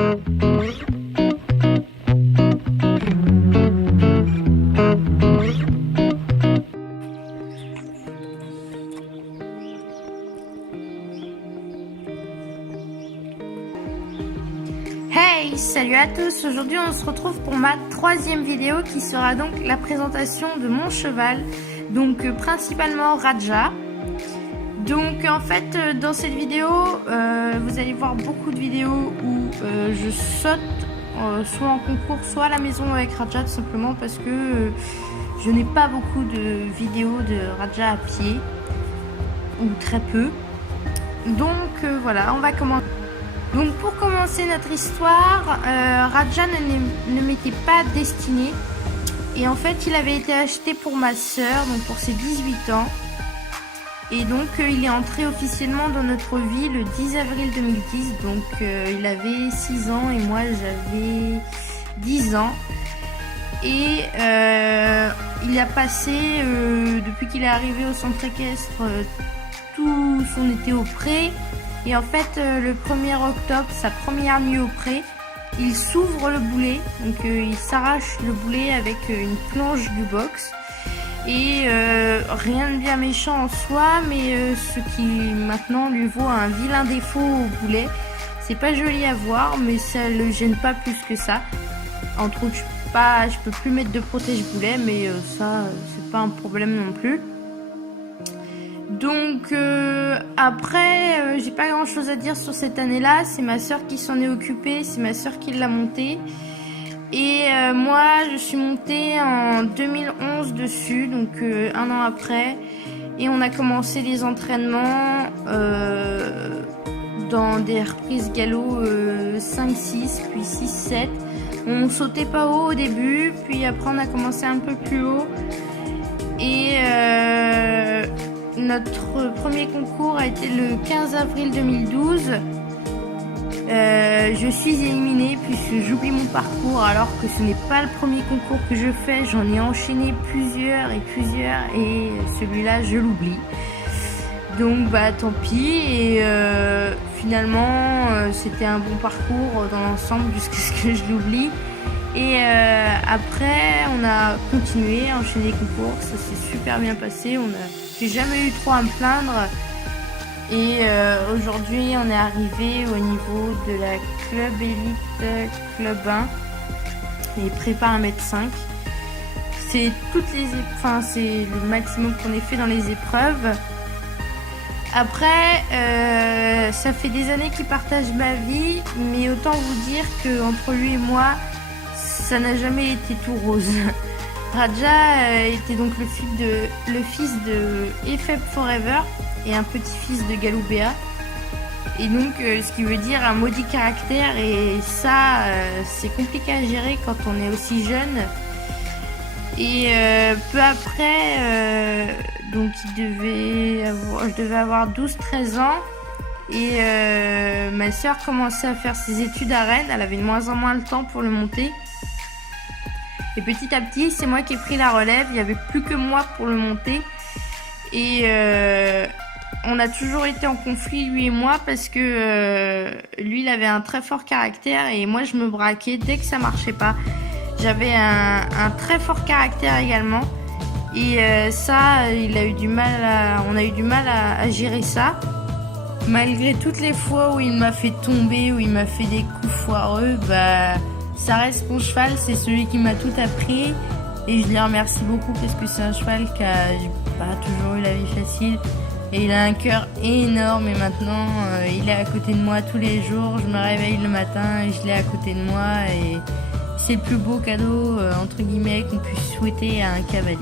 Hey, salut à tous, aujourd'hui on se retrouve pour ma 3e vidéo qui sera donc la présentation de mon cheval, donc principalement Raja. Donc en fait dans cette vidéo vous allez voir beaucoup de vidéos où je saute soit en concours soit à la maison avec Raja, tout simplement parce que je n'ai pas beaucoup de vidéos de Raja à pied, ou très peu. Donc voilà, on va commencer. Donc pour commencer notre histoire, Raja ne m'était pas destiné, et en fait il avait été acheté pour ma soeur, donc pour ses 18 ans, et donc il est entré officiellement dans notre vie le 10 avril 2010, donc il avait 6 ans et moi j'avais 10 ans, et il a passé, depuis qu'il est arrivé au centre équestre, tout son été au pré. Et en fait, le 1er octobre, sa première nuit au pré, il s'ouvre le boulet, donc il s'arrache le boulet avec une planche du box. Et rien de bien méchant en soi, mais ce qui maintenant lui vaut un vilain défaut au boulet. C'est pas joli à voir, mais ça le gêne pas plus que ça. Entre autres, je peux plus mettre de protège-boulet, mais ça, c'est pas un problème non plus. Donc après, j'ai pas grand chose à dire sur cette année-là. C'est ma soeur qui s'en est occupée, c'est ma soeur qui l'a montée. Et moi, je suis montée en 2011 dessus, donc un an après. Et on a commencé les entraînements dans des reprises galop 5-6, puis 6-7. On sautait pas haut au début, puis après on a commencé un peu plus haut. Et notre premier concours a été le 15 avril 2012. Je suis éliminée puisque j'oublie mon parcours, alors que ce n'est pas le premier concours que je fais. J'en ai enchaîné plusieurs et celui-là je l'oublie. Donc bah tant pis, et finalement c'était un bon parcours dans l'ensemble jusqu'à ce que je l'oublie. Et après on a continué à enchaîner les concours, ça s'est super bien passé. J'ai jamais eu trop à me plaindre, et aujourd'hui on est arrivé au niveau de la club élite club 1 et prépa 1m5. C'est c'est le maximum qu'on ait fait dans les épreuves. Après ça fait des années qu'il partage ma vie, mais autant vous dire que entre lui et moi ça n'a jamais été tout rose. Raja était donc le fils de Efeb Forever et un petit-fils de Galoubéa. Et donc, ce qui veut dire un maudit caractère, et ça, c'est compliqué à gérer quand on est aussi jeune. Et peu après, donc je devais avoir 12-13 ans, et ma soeur commençait à faire ses études à Rennes. Elle avait de moins en moins le temps pour le monter. Et petit à petit, c'est moi qui ai pris la relève. Il n'y avait plus que moi pour le monter. Et on a toujours été en conflit, lui et moi, parce que lui, il avait un très fort caractère et moi, je me braquais dès que ça marchait pas. J'avais un très fort caractère également. Et ça, on a eu du mal à gérer ça. Malgré toutes les fois où il m'a fait tomber, où il m'a fait des coups foireux, ça reste mon cheval, c'est celui qui m'a tout appris, et je lui remercie beaucoup parce que c'est un cheval qui a pas toujours eu la vie facile, et il a un cœur énorme, et maintenant il est à côté de moi tous les jours. Je me réveille le matin et je l'ai à côté de moi, et c'est le plus beau cadeau entre guillemets qu'on puisse souhaiter à un cavalier.